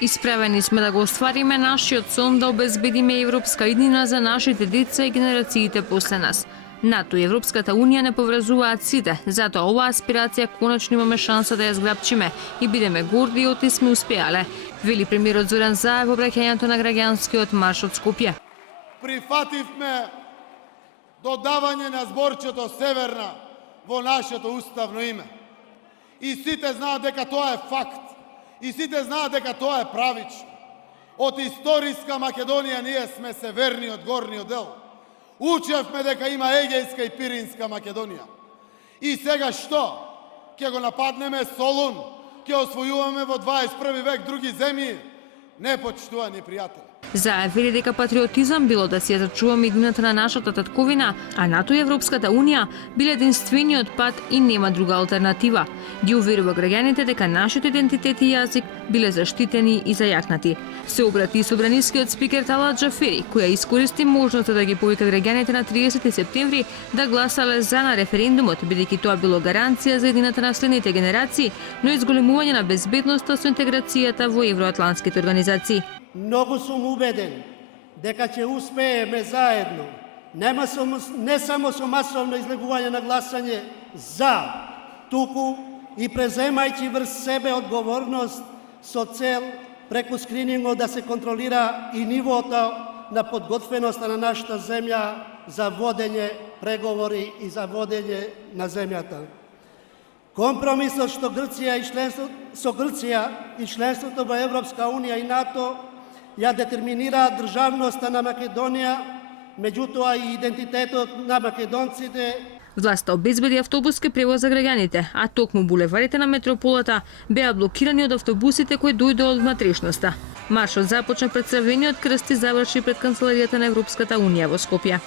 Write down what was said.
Исправени сме да го оствариме нашиот сон да обезбедиме европска иднина за нашите деца и генерациите после нас. НАТО и Европската Унија не поврзуваат сите, затоа оваа аспирација конечно имаме шанса да ја зграбчиме и бидеме горди оти сме успеале, вели премиерот Зоран Заев во обраќањето на граѓанскиот марш од Скопје. Прифативме додавање на зборчето Северна во нашето уставно име. И сите знаат дека тоа е факт. И сите знаат дека тоа е правично. Од историска Македонија ние сме северниот горниот дел. Учевме дека има Егејска и Пиринска Македонија. И сега што? Ќе го нападнеме Солун? Ќе освојуваме во 21 век други земји? Не, почитувани пријатели. Заев вели дека патриотизам било да си ја зачуваме иднината на нашата татковина, а НАТО и Европската Унија биле единствениот пат и нема друга алтернатива. Ги уверува граѓаните дека нашите идентитет и јазик биле заштитени и зајакнати. Се обрати и собранискиот спикер Талат Џафери, која искористи можноста да ги повика граѓаните на 30 септември да гласале за на референдумот, бидејќи тоа било гаранција за едината на следните генерации, но и зголемување на безбедноста со интеграцијата во евроатлантските организации. Многу сум убеден дека ќе успееме заедно, не само со масовно излегување на гласање за, туку и преземајќи врз себе одговорност со цел преку скринингот да се контролира и нивото на подготвеноста на нашата земја за водење преговори и за водење на земјата. Компромисот со Грција и членството во Европска Унија и НАТО ја детерминира државноста на Македонија, меѓутоа и идентитетот на македонците. Власта обезбеди автобуски превоз за граѓаните, а токму булеварите на метрополата беа блокирани од автобусите кои дојдоа од внатрешноста. Маршот започна пред Црвениот крст и заврши пред канцеларијата на Европската Унија во Скопје.